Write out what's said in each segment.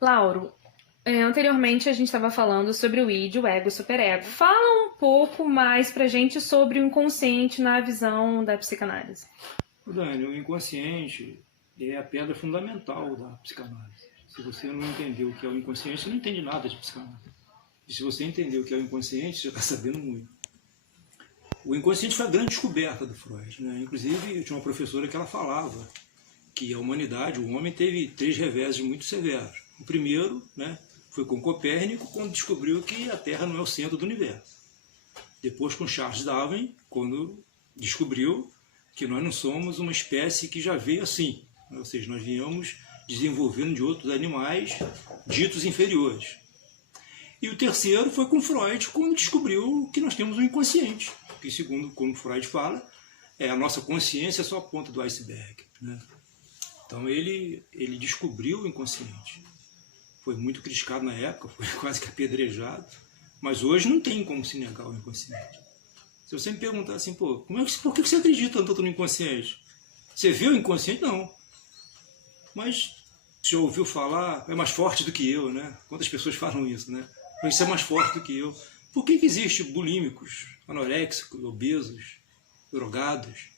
Lauro, anteriormente a gente estava falando sobre o id, o ego, o superego. Fala um pouco mais pra gente sobre o inconsciente na visão da psicanálise. Dani, o inconsciente é a pedra fundamental da psicanálise. Se você não entender o que é o inconsciente, você não entende nada de psicanálise. E se você entender o que é o inconsciente, você já está sabendo muito. O inconsciente foi a grande descoberta do Freud, né? Inclusive, eu tinha uma professora que ela falava que a humanidade, o homem, teve 3 reveses muito severos. O primeiro, né, foi com Copérnico, quando descobriu que a Terra não é o centro do universo. Depois com Charles Darwin, quando descobriu que nós não somos uma espécie que já veio assim, né? Ou seja, nós viemos desenvolvendo de outros animais ditos inferiores. E o terceiro foi com Freud, quando descobriu que nós temos um inconsciente, que, segundo como Freud fala, a nossa consciência é só a ponta do iceberg, né? Então ele descobriu o inconsciente. Foi muito criticado na época, foi quase que apedrejado, mas hoje não tem como se negar o inconsciente. Se você me perguntar assim, por que você acredita tanto no inconsciente? Você vê o inconsciente? Não. Mas já ouviu falar, é mais forte do que eu, né? Quantas pessoas falam isso, né? Isso é mais forte do que eu. Por que existe bulímicos, anoréxicos, obesos, drogados,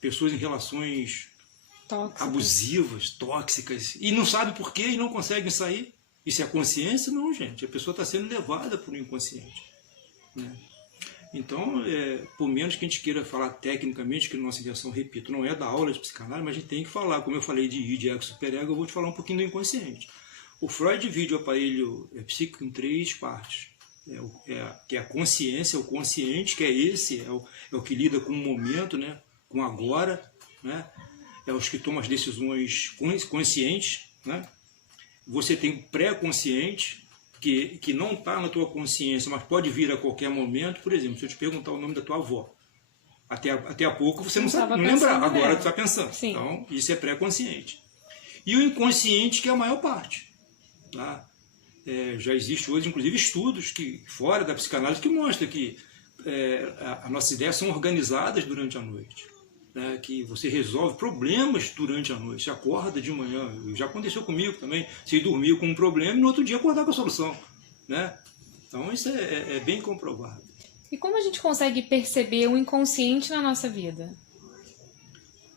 pessoas em relações abusivas, tóxicas, e não sabe por quê e não conseguem sair? Isso é a consciência? Não, gente. A pessoa está sendo levada por um inconsciente, né? Então, por menos que a gente queira falar tecnicamente, que a nossa intenção, repito, não é da aula de psicanálise, mas a gente tem que falar, como eu falei de id, ego, superego, eu vou te falar um pouquinho do inconsciente. O Freud divide o aparelho psíquico em 3 partes. Que é a consciência, o consciente, que é esse, é o que lida com o momento, né, com o agora, né, é os que tomam as decisões conscientes, né. Você tem o pré-consciente, que não está na tua consciência, mas pode vir a qualquer momento. Por exemplo, se eu te perguntar o nome da tua avó, até há pouco você não sabe, não lembrar, agora tu está pensando. Sim. Então, isso é pré-consciente. E o inconsciente, que é a maior parte, tá? Já existe hoje, inclusive, estudos que, fora da psicanálise, que mostram que as nossas ideias são organizadas durante a noite, né? Que você resolve problemas durante a noite. Você acorda de manhã, já aconteceu comigo também, você dormir com um problema e no outro dia acordar com a solução, né? Então isso é bem comprovado. E como a gente consegue perceber o inconsciente na nossa vida?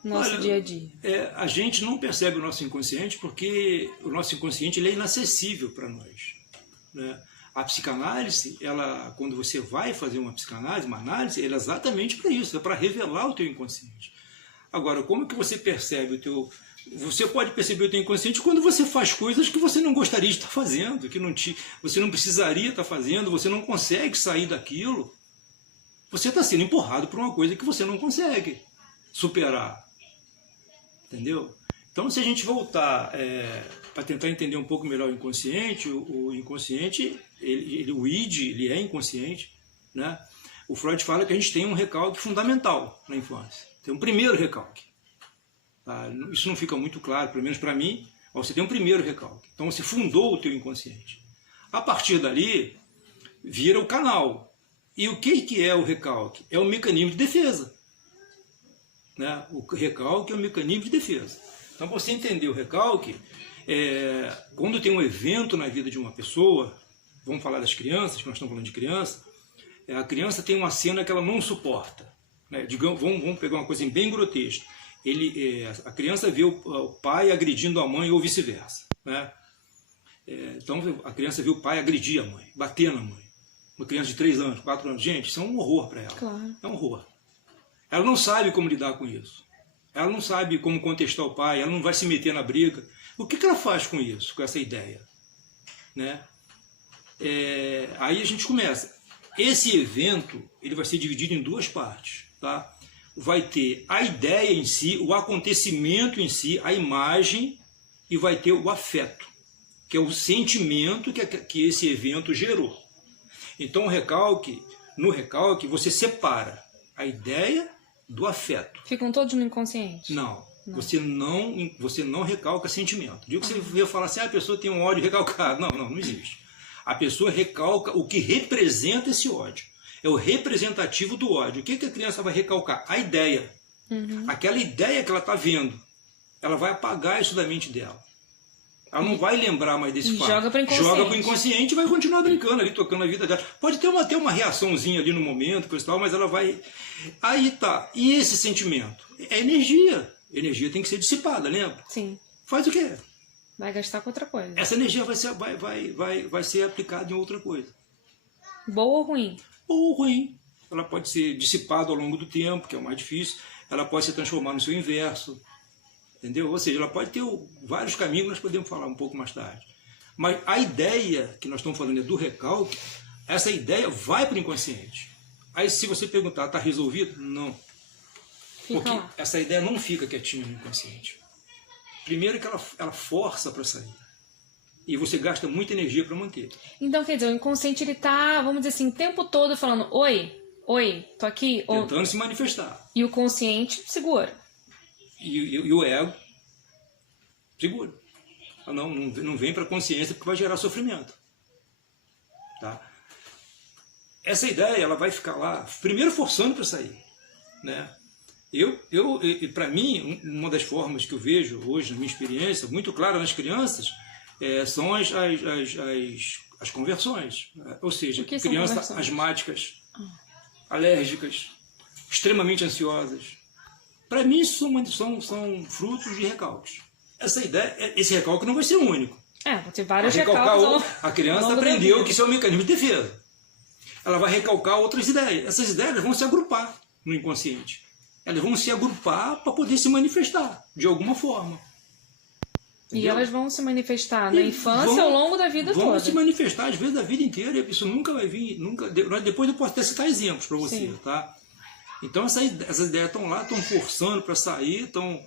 No nosso dia a dia? A gente não percebe o nosso inconsciente porque o nosso inconsciente ele é inacessível para nós, né? A psicanálise, quando você vai fazer uma psicanálise, uma análise, ela é exatamente para isso, é para revelar o teu inconsciente. Agora, como que você percebe o teu... Você pode perceber o teu inconsciente quando você faz coisas que você não gostaria de estar fazendo, que você não precisaria estar fazendo, você não consegue sair daquilo. Você está sendo empurrado por uma coisa que você não consegue superar. Entendeu? Então, se a gente voltar para tentar entender um pouco melhor o inconsciente, o inconsciente, o id, ele é inconsciente, né? O Freud fala que a gente tem um recalque fundamental na infância. Tem um primeiro recalque. Tá? Isso não fica muito claro, pelo menos para mim, mas você tem um primeiro recalque. Então, você fundou o teu inconsciente. A partir dali, vira o canal. E o que é o recalque? É um mecanismo de defesa. Né? O recalque é um mecanismo de defesa. Então, para você entender o recalque, quando tem um evento na vida de uma pessoa, vamos falar das crianças, que nós estamos falando de criança, a criança tem uma cena que ela não suporta, né? Digamos, vamos pegar uma coisa bem grotesca. A criança vê o pai agredindo a mãe ou vice-versa, né? Então, a criança vê o pai agredir a mãe, bater na mãe. Uma criança de 3 anos, 4 anos, gente, isso é um horror para ela. Claro. É um horror. Ela não sabe como lidar com isso. Ela não sabe como contestar o pai, ela não vai se meter na briga. O que ela faz com isso, com essa ideia? Né? Aí a gente começa. Esse evento ele vai ser dividido em 2 partes. Tá? Vai ter a ideia em si, o acontecimento em si, a imagem, e vai ter o afeto, que é o sentimento que esse evento gerou. Então, no recalque, você separa a ideia do afeto. Ficam todos no inconsciente? Não. Você não recalca sentimento. Digo que você veio falar assim, a pessoa tem um ódio recalcado. Não existe. A pessoa recalca o que representa esse ódio. É o representativo do ódio. O que a criança vai recalcar? A ideia. Aquela ideia que ela está vendo. Ela vai apagar isso da mente dela. Ela não vai lembrar mais desse fato. Joga para o inconsciente. Joga para o inconsciente e vai continuar brincando ali, tocando a vida dela. Pode ter uma reaçãozinha ali no momento, coisa e tal, mas ela vai... Aí tá. E esse sentimento? É energia. Energia tem que ser dissipada, lembra? Sim. Faz o quê? Vai gastar com outra coisa. Essa energia vai ser aplicada em outra coisa. Boa ou ruim? Ou ruim. Ela pode ser dissipada ao longo do tempo, que é o mais difícil. Ela pode se transformar no seu inverso. Entendeu? Ou seja, ela pode ter vários caminhos, nós podemos falar um pouco mais tarde. Mas a ideia que nós estamos falando é do recalque, essa ideia vai para o inconsciente. Aí se você perguntar, está resolvido? Não. Fica Porque lá. essa ideia não fica quietinha no inconsciente. Primeiro que ela força para sair. E você gasta muita energia para manter. Então, quer dizer, o inconsciente, ele tá, vamos dizer assim, o tempo todo falando, oi, tô aqui. Tentando se manifestar. E o consciente segura. E o ego segura. Não vem para a consciência porque vai gerar sofrimento. Tá? Essa ideia ela vai ficar lá, primeiro forçando para sair. Né? Para mim, uma das formas que eu vejo hoje, na minha experiência, muito clara nas crianças, são as conversões. Ou seja, crianças asmáticas, alérgicas, extremamente ansiosas. Para mim, isso são frutos de recalques. Essa ideia, esse recalque não vai ser único. Vão ter vários recalques. A criança aprendeu que isso é um mecanismo de defesa. Ela vai recalcar outras ideias. Essas ideias vão se agrupar no inconsciente. Elas vão se agrupar para poder se manifestar de alguma forma. Entendeu? E elas vão se manifestar na infância ao longo da vida toda. Vão se manifestar, às vezes, da vida inteira. Isso nunca vai vir. Depois eu posso até citar exemplos para você. Sim. Tá? Então essas ideias estão lá, estão forçando para sair, estão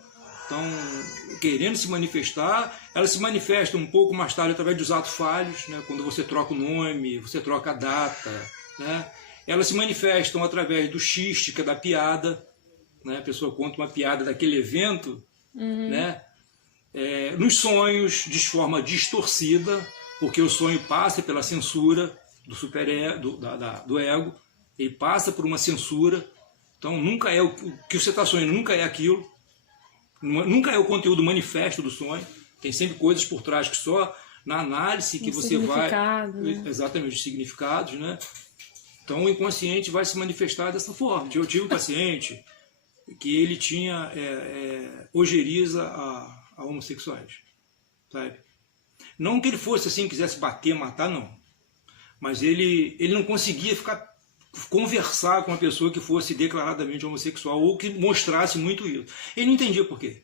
querendo se manifestar. Elas se manifestam um pouco mais tarde através dos atos falhos, né? Quando você troca o nome, você troca a data. Né? Elas se manifestam através do xiste, que é da piada. Né? A pessoa conta uma piada daquele evento, né? Nos sonhos, de forma distorcida, porque o sonho passa pela censura do ego, ele passa por uma censura. Então, nunca é o que você está sonhando, nunca é aquilo. Nunca é o conteúdo manifesto do sonho. Tem sempre coisas por trás que só na análise que você vai... Né? Exatamente, os significados, né? Então, o inconsciente vai se manifestar dessa forma. Eu tive um paciente que ele tinha ojeriza a homossexuais. Sabe? Não que ele fosse assim, quisesse bater, matar, não. Mas ele não conseguia conversar com uma pessoa que fosse declaradamente homossexual ou que mostrasse muito isso. Ele não entendia por quê.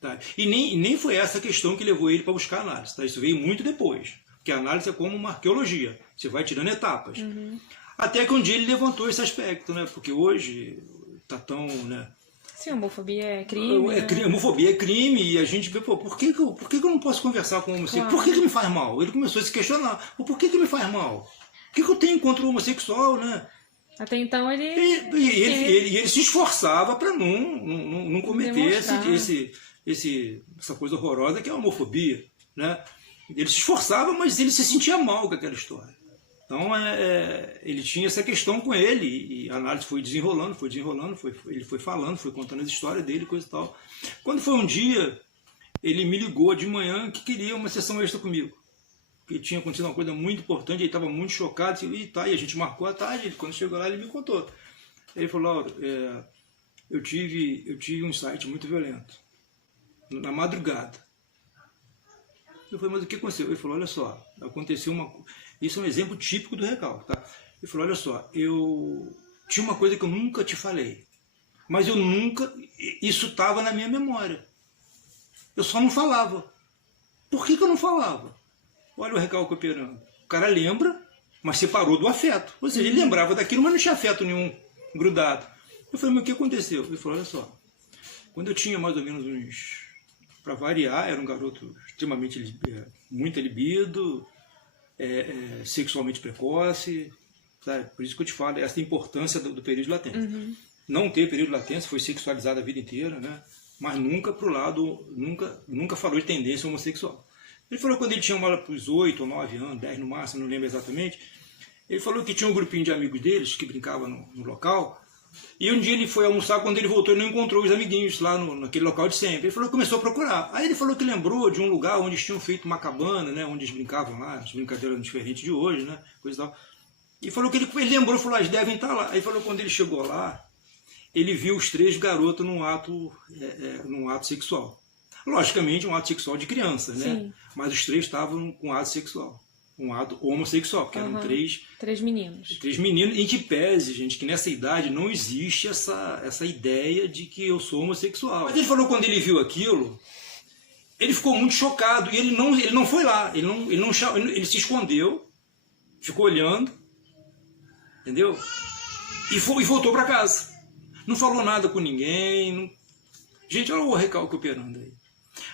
Tá? E nem foi essa a questão que levou ele para buscar análise. Tá? Isso veio muito depois. Porque a análise é como uma arqueologia. Você vai tirando etapas. Até que um dia ele levantou esse aspecto, né? Porque hoje está tão... Né? Sim, homofobia é crime. Homofobia é crime e a gente vê, por que eu não posso conversar com o homossexual? Claro. Por que me faz mal? Ele começou a se questionar. Por que me faz mal? O que eu tenho contra o homossexual, né? Até então ele... ele se esforçava para não cometer essa coisa horrorosa que é a homofobia, né? Ele se esforçava, mas ele se sentia mal com aquela história. Então, ele tinha essa questão com ele, e a análise foi desenrolando, ele foi falando, foi contando as histórias dele, coisa e tal. Quando foi um dia, ele me ligou de manhã que queria uma sessão extra comigo. Porque tinha acontecido uma coisa muito importante, ele estava muito chocado, e a gente marcou a tarde, quando chegou lá ele me contou. Ele falou, Laura, eu tive um insight muito violento, na madrugada. Eu falei, mas o que aconteceu? Ele falou, olha só, aconteceu uma... Isso é um exemplo típico do recalque, tá? Ele falou, olha só, eu tinha uma coisa que eu nunca te falei, mas eu nunca... Isso estava na minha memória. Eu só não falava. Por que eu não falava? Olha o recalque operando. O cara lembra, mas separou do afeto. Ou seja, ele lembrava daquilo, mas não tinha afeto nenhum grudado. Eu falei, mas o que aconteceu? Ele falou, olha só, quando eu tinha mais ou menos uns... Para variar, era um garoto extremamente... muita libido, sexualmente precoce, sabe? Por isso que eu te falo, essa importância do período de latência. Não ter período de latência, foi sexualizado a vida inteira, né? Mas nunca pro lado, nunca falou de tendência homossexual. Ele falou que quando ele tinha uma para os 8 ou 9 anos, 10 no máximo, não lembro exatamente, ele falou que tinha um grupinho de amigos deles que brincavam no local, E um dia ele foi almoçar, quando ele voltou ele não encontrou os amiguinhos lá naquele local de sempre. Ele falou que começou a procurar. Aí ele falou que lembrou de um lugar onde eles tinham feito uma cabana, né, onde eles brincavam lá, as brincadeiras diferentes de hoje, né, coisa e tal. E falou que ele lembrou, falou, eles devem estar lá. Aí falou que quando ele chegou lá, ele viu os 3 garotos num ato sexual. Logicamente, um ato sexual de criança, né? Sim. Mas os 3 estavam com ato sexual. Um ato homossexual, porque eram 3 meninos. 3 meninos, em que pese, gente, que nessa idade não existe essa ideia de que eu sou homossexual. Mas ele falou que quando ele viu aquilo, ele ficou muito chocado. E ele não foi lá, ele se escondeu, ficou olhando, entendeu? E voltou para casa. Não falou nada com ninguém. Não... Gente, olha o recalque operando aí.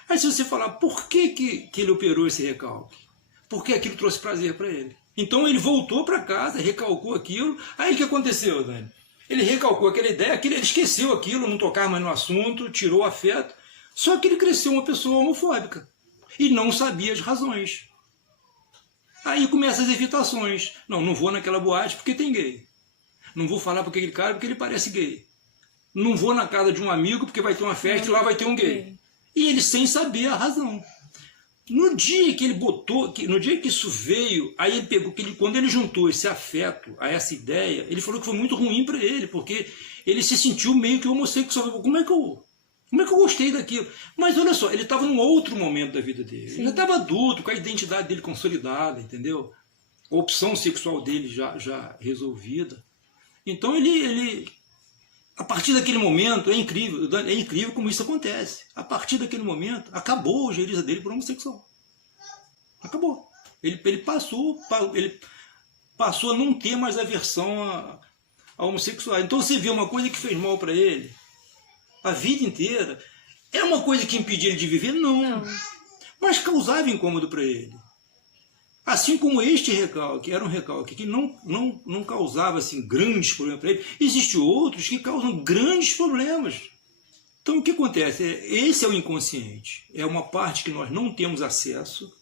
Aí se você falar, por que ele operou esse recalque? Porque aquilo trouxe prazer para ele. Então ele voltou para casa, recalcou aquilo. Aí o que aconteceu, Dani? Ele recalcou aquela ideia, ele esqueceu aquilo, não tocava mais no assunto, tirou o afeto. Só que ele cresceu uma pessoa homofóbica. E não sabia as razões. Aí começam as evitações. Não vou naquela boate porque tem gay. Não vou falar para aquele cara porque ele parece gay. Não vou na casa de um amigo porque vai ter uma festa e lá vai ter um gay. E ele sem saber a razão. No dia que ele botou, no dia que isso veio, aí ele pegou, quando ele juntou esse afeto a essa ideia, ele falou que foi muito ruim para ele, porque ele se sentiu meio que homossexual. Como é que eu gostei daquilo? Mas olha só, ele estava num outro momento da vida dele. Sim. Ele já estava adulto, com a identidade dele consolidada, entendeu? A opção sexual dele já resolvida. Então ele a partir daquele momento, é incrível como isso acontece. A partir daquele momento, acabou a geriza dele por homossexual. Acabou. Ele passou a não ter mais aversão a homossexual. Então você vê uma coisa que fez mal para ele a vida inteira. É uma coisa que impedia ele de viver? Não. Mas causava incômodo para ele. Assim como este recalque era um recalque que não causava assim, grandes problemas para ele, existem outros que causam grandes problemas. Então o que acontece? Esse é o inconsciente. É uma parte que nós não temos acesso,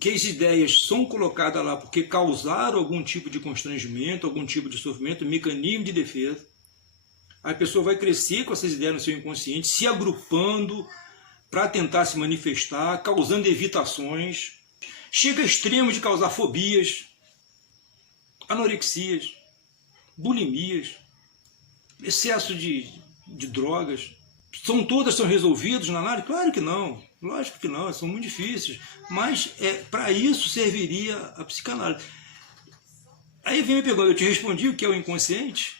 que as ideias são colocadas lá porque causaram algum tipo de constrangimento, algum tipo de sofrimento, mecanismo de defesa. A pessoa vai crescer com essas ideias no seu inconsciente, se agrupando para tentar se manifestar, causando evitações. Chega a extremo de causar fobias, anorexias, bulimias, excesso de drogas. Todas são resolvidas na análise? Claro que não, lógico que não, são muito difíceis. Mas para isso serviria a psicanálise. Aí vem me pergunta, eu te respondi o que é o inconsciente?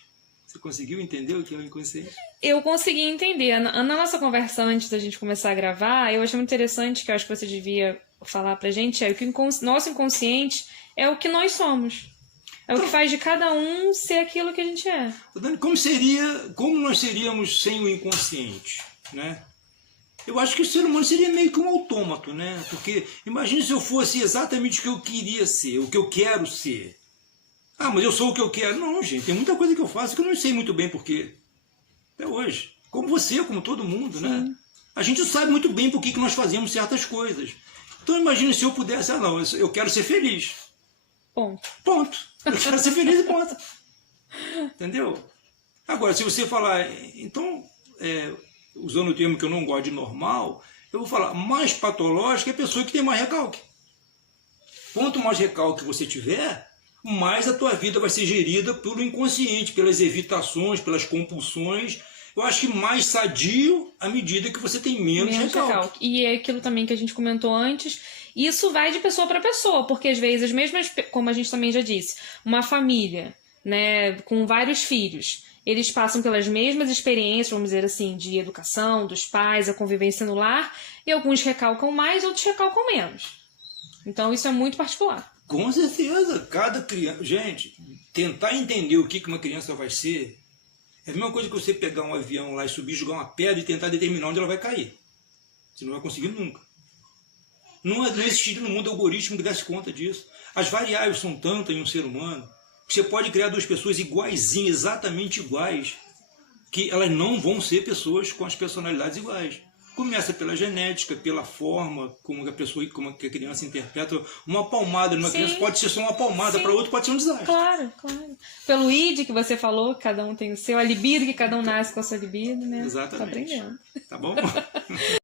Você conseguiu entender o que é o inconsciente? Eu consegui entender. Na nossa conversa antes da gente começar a gravar, eu achei muito interessante, que eu acho que você devia falar pra gente, que o nosso inconsciente é o que nós somos. É o que faz de cada um ser aquilo que a gente é. Dani, como nós seríamos sem o inconsciente, né? Eu acho que o ser humano seria meio que um autômato, né? Porque imagine se eu fosse exatamente o que eu queria ser, o que eu quero ser. Ah, mas eu sou o que eu quero. Não, gente, tem muita coisa que eu faço que eu não sei muito bem por quê. Até hoje. Como você, como todo mundo, né? Sim. A gente sabe muito bem por que nós fazemos certas coisas. Então imagine se eu pudesse, eu quero ser feliz. Ponto. Eu quero ser feliz e ponto. Entendeu? Agora, se você falar, então, usando o termo que eu não gosto de normal, eu vou falar, mais patológica é a pessoa que tem mais recalque. Quanto mais recalque você tiver, mais a tua vida vai ser gerida pelo inconsciente, pelas evitações, pelas compulsões. Eu acho que mais sadio à medida que você tem menos recalque. E é aquilo também que a gente comentou antes, isso vai de pessoa para pessoa, porque às vezes, como a gente também já disse, uma família, né, com vários filhos, eles passam pelas mesmas experiências, vamos dizer assim, de educação, dos pais, a convivência no lar, e alguns recalcam mais, outros recalcam menos. Então isso é muito particular. Com certeza, cada criança... Gente, tentar entender o que uma criança vai ser é a mesma coisa que você pegar um avião lá e subir, jogar uma pedra e tentar determinar onde ela vai cair. Você não vai conseguir nunca. Não existiria no mundo algoritmo que desse conta disso. As variáveis são tantas em um ser humano que você pode criar duas pessoas iguaizinhas, exatamente iguais, que elas não vão ser pessoas com as personalidades iguais. Começa pela genética, pela forma como a pessoa, como a criança interpreta. Uma palmada numa criança pode ser só uma palmada, para outro pode ser um desastre. Claro, claro. Pelo id que você falou, que cada um tem o seu, a libido que cada um nasce com a sua libido, né? Exatamente. Tá aprendendo. Tá bom?